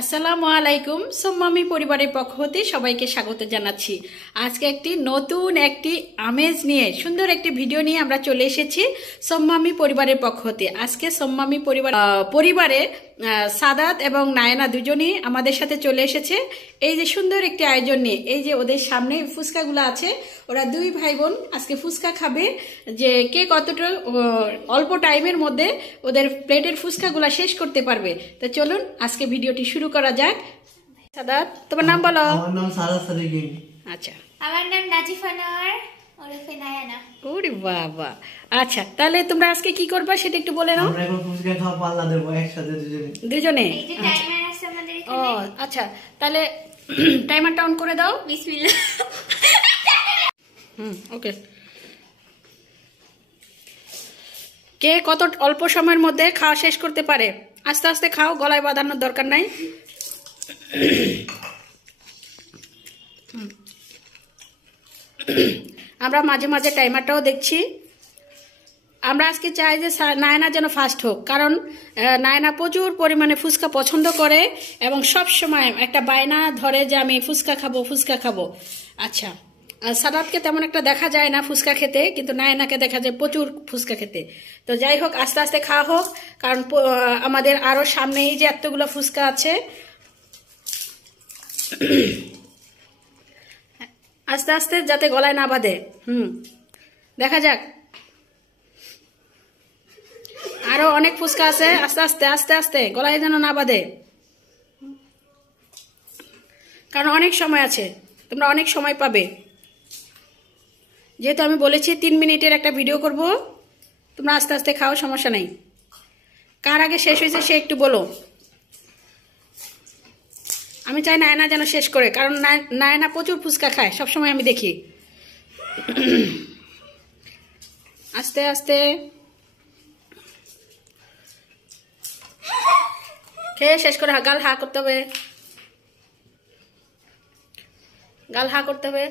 আসসালামু আলাইকুম। সোম্মামি পরিবারের পক্ষ হতে সবাইকে স্বাগত জানাচ্ছি। আজকে নতুন একটি আমেজ নিয়ে সুন্দর একটি ভিডিও নিয়ে আমরা চলে এসেছি সোম্মামি পরিবারের পক্ষ হতে। আজকে সোম্মামি পরিবারে সাদাত এবং নায়না দুজনেই আমাদের সাথে চলে এসেছে এই যে সুন্দর একটি আয়োজন নিয়ে। এই যে ওদের সামনে ফুচকাগুলো আছে, ওরা দুই ভাই বোন আজকে ফুচকা খাবে। যে কে কতটা অল্প টাইমের মধ্যে ওদের প্লেটের ফুচকাগুলো শেষ করতে পারবে। তো চলুন আজকে ভিডিওটি শুরু করা যাক। সাদাত, তোমার নাম বলো। আমার নাম সাদাত সাদিক। আচ্ছা, আমার নাম নাজিফা নওয়ার ওরফে নায়ানা। ওরে বাবা। আচ্ছা, তাহলে তোমরা আজকে কি করবা সেটা একটু বলে নাও। আমরা এখন ফুচকা খাওয়া পাল্লা দেব একসাথে দুজনে। এই যে টাইমার আছে আমাদের ও এখানে। আচ্ছা, তাহলে টাইমারটা অন করে দাও। বিসমিল্লাহ। ওকে। কে কত অল্প সময়ের মধ্যে খাওয়া শেষ করতে পারে? আস্তে আস্তে খাও, গলায় বাঁধানোর দরকার নাই। আমরা মাঝে মাঝে টাইমারটাও দেখছি। আমরা আজকে চাই যে নায়না যেন ফার্স্ট হোক, কারণ নায়না প্রচুর পরিমাণে ফুচকা পছন্দ করে এবং সব সময় একটা বায়না ধরে যে আমি ফুচকা খাবো ফুচকা খাবো। আচ্ছা, সাদাতকে তেমন একটা দেখা যায় না ফুচকা খেতে, কিন্তু নায়নাকে দেখা যায় প্রচুর ফুচকা খেতে। তো যাই হোক, আস্তে আস্তে খাওয়া হোক, কারণ আমাদের আরো সামনে এই যে এতগুলো ফুচকা আছে। আস্তে আস্তে যাতে গলায় না বাঁধে। দেখা যাক, আরো অনেক ফুচকা আছে। আস্তে আস্তে আস্তে আস্তে গলায় যেন না বাঁধে, কারণ অনেক সময় আছে, তোমরা অনেক সময় পাবে। যেহেতু আমি বলেছি 3 মিনিটের একটা ভিডিও করব, তোমরা আস্তে আস্তে খাও, সমস্যা নেই। কার আগে শেষ হয়েছে সে একটু বলো। আমি চাই নায়না যেন শেষ করে, কারণ নায়না প্রচুর ফুচকা খায়, সবসময় আমি দেখি। আস্তে আস্তে খেয়ে শেষ করে গাল হা করতে হবে, গাল হা করতে হবে।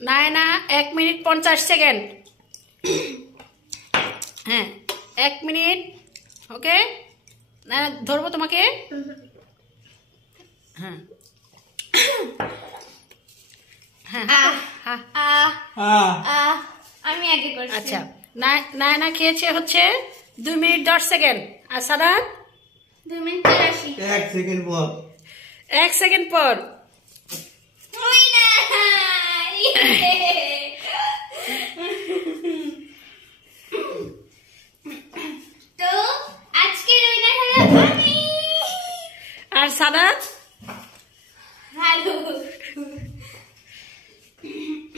নায়না 1 মিনিট 50 সেকেন্ড। হ্যাঁ, 1 মিনিট। ওকে, না ধরবো তোমাকে। হ্যাঁ হ্যাঁ, আমি আগে করছি। আচ্ছা, নায়না খেয়েছে হচ্ছে 2 মিনিট 10 সেকেন্ড। আর সাদাত 2 মিনিট 83। 1 সেকেন্ড পর 1 সেকেন্ড পর। ওই না। তো আজকে উইনার হলো আমি। আর সাদাত ভালো।